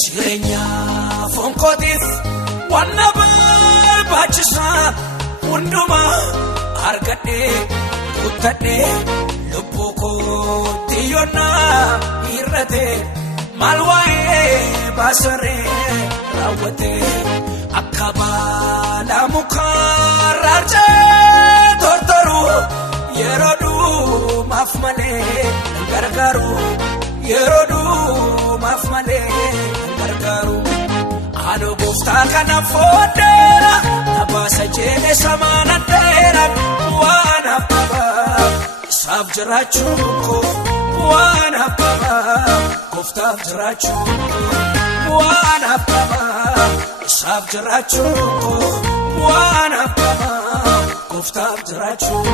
Jireenya fonkotiif wanna barbaachisa hundumaa argadhee kuttadhee lubbuu kootti yoonnaa hir'atee maal waa'ee baasaree raawwatee akka baala mukaa raarcee tortoruu yeroo dhumaaf malee gargaaru yeroo dhumaaf malee gargaaru. Ano gooftaa kana fooddera nabaasa jeelee samaana dheera waan habbaa isaaf jiraachuun koo waan habbaa gooftaaf jiraachuun waan habbaa isaaf jiraachuun koo waan habbaa gooftaaf jiraachuun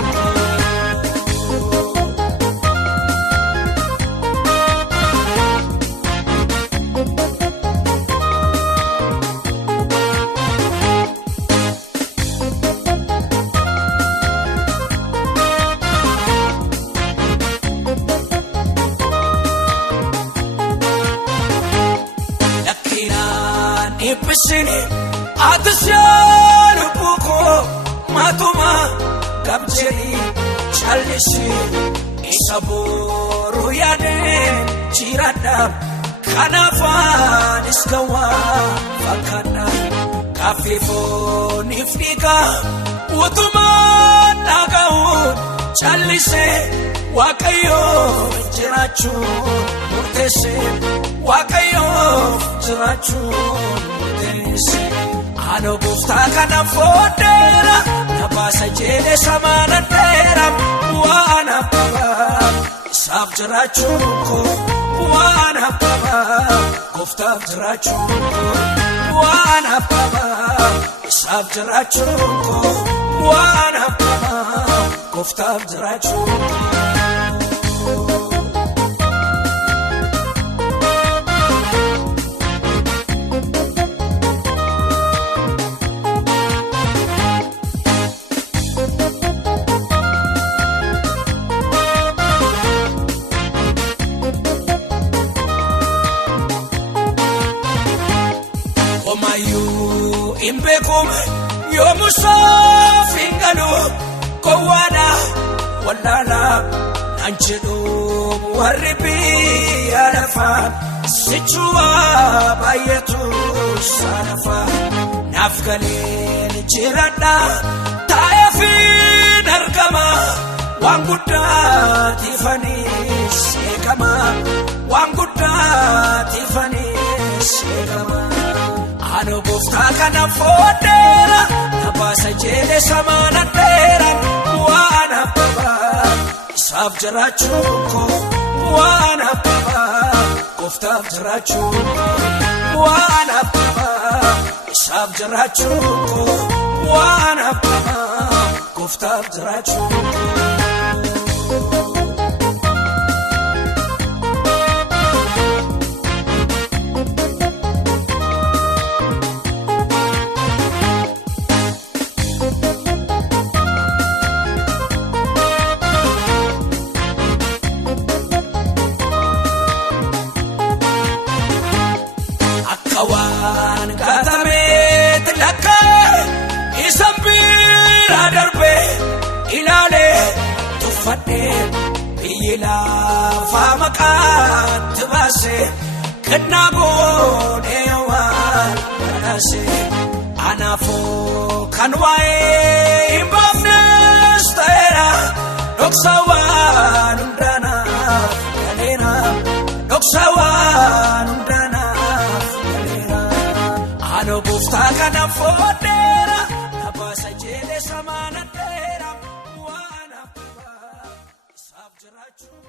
Ipsini atisyaanu buko matuma kabjeri chalisi isaboru yade chirada kanafan iskawa fakana kafifo nifnika utuma nagaun chalise wakayo jirachu murtese wakayo jirachu Ano gooftaa kana fooddera nabaasa jeelee samaana dheera waan habbaa isaaf jiraachuun koo waan habbaa gooftaaf jiraachuun koo waan habbaa isaaf jiraachuun koo waan habbaa gooftaaf jiraachuun koo. Imbekum yomusaf ingalu kowada walala anchedu waribi alafa sichua bayetu sarafa nafkalin jirada tayafi narkama wanguda tifani sekama wanguda tifani sekama. Ano gooftaa kana fooddera nabaasa jeelee samaana dheera waan habbaa isaaf jiraachuun koo waan habbaa gooftaaf jiraachuun koo waan habbaa isaaf jiraachuun koo waan habbaa gooftaaf jiraachuun koo. Awan katamet lakka isambira darbe ilale tufade biyila famaka tbase knago dewa nase anafo kanwae imbafnes tera doksawan undana kalena doksawan undana Ano gooftaa kana fooddera nabaasa jeelee samaana dheera waan habbaa isaaf jiraachuun